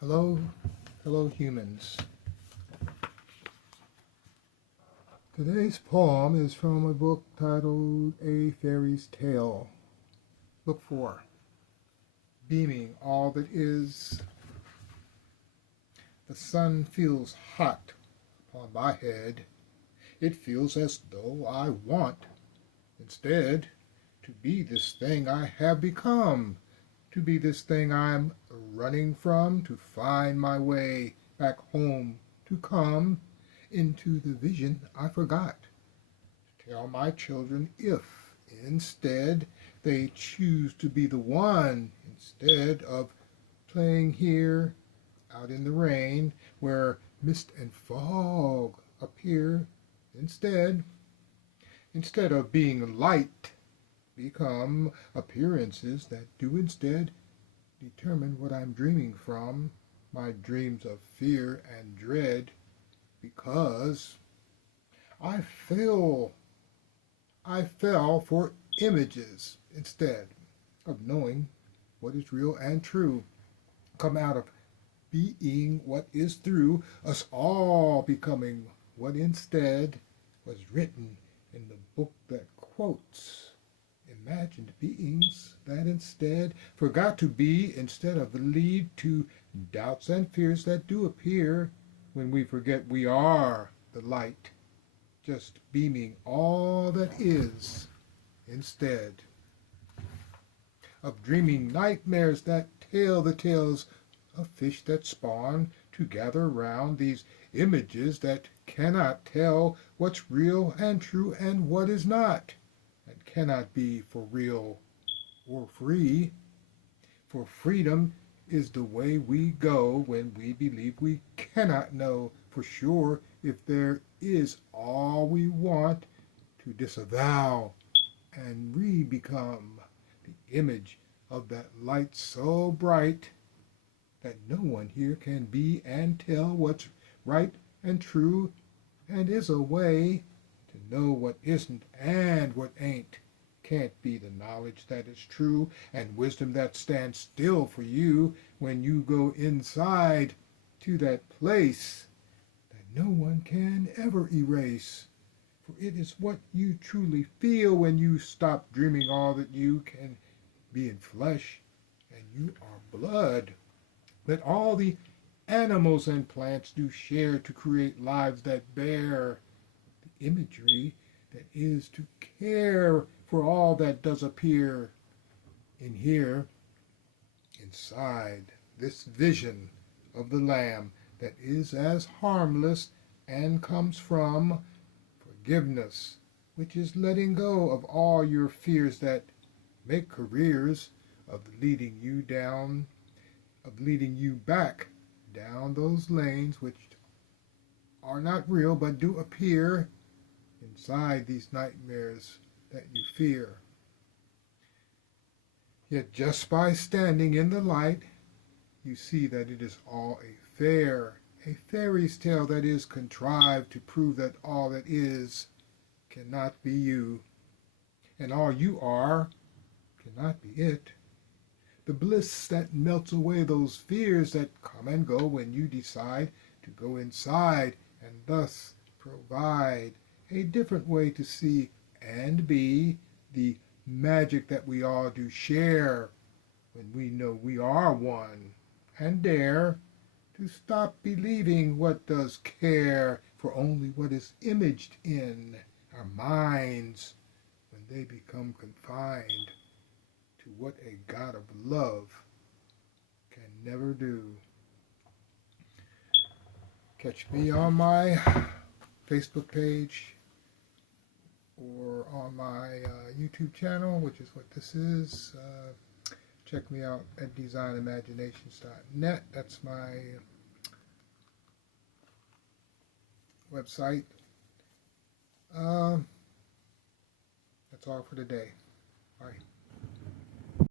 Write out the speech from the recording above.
Hello, hello humans. Today's poem is from a book titled A Fairy's Tale. Book 4. Beaming all that is. The sun feels hot upon my head. It feels as though I want, instead, to be this thing I have become, to be this thing I'm running from, to find my way back home, to come into the vision I forgot, to tell my children if, instead, they choose to be the one, instead of playing here out in the rain where mist and fog appear, instead of being light, become appearances that do instead determine what I'm dreaming from, my dreams of fear and dread, because I fell for images instead of knowing what is real and true, come out of being what is through us all becoming what instead was written in the book that quotes imagined beings that instead forgot to be, instead of lead to doubts and fears that do appear when we forget we are the light, just beaming all that is, instead of dreaming nightmares that tell the tales of fish that spawn to gather round these images that cannot tell what's real and true and what is not, and cannot be for real or free. For freedom is the way we go when we believe we cannot know for sure if there is all we want to disavow and re-become the image of that light so bright that no one here can be and tell what's right and true, and is a way to know what isn't and what ain't. Can't be the knowledge that is true and wisdom that stands still for you when you go inside to that place that no one can ever erase. For it is what you truly feel when you stop dreaming all that you can be in flesh, and you are blood. That all the animals and plants do share to create lives that bear the imagery that is to care for all that does appear in here, inside this vision of the Lamb that is as harmless and comes from forgiveness, which is letting go of all your fears that make careers of leading you down, of leading you back down those lanes which are not real but do appear inside these nightmares that you fear. Yet just by standing in the light, you see that it is all a fairy's tale that is contrived to prove that all that is cannot be you, and all you are cannot be it. The bliss that melts away those fears that come and go when you decide to go inside and thus provide a different way to see and be the magic that we all do share when we know we are one, and dare to stop believing what does care for only what is imaged in our minds when they become confined to what a God of love can never do. Catch me on my Facebook page or on my YouTube channel, which is what this is. Check me out at designimaginations.net. That's my website. That's all for today. Bye.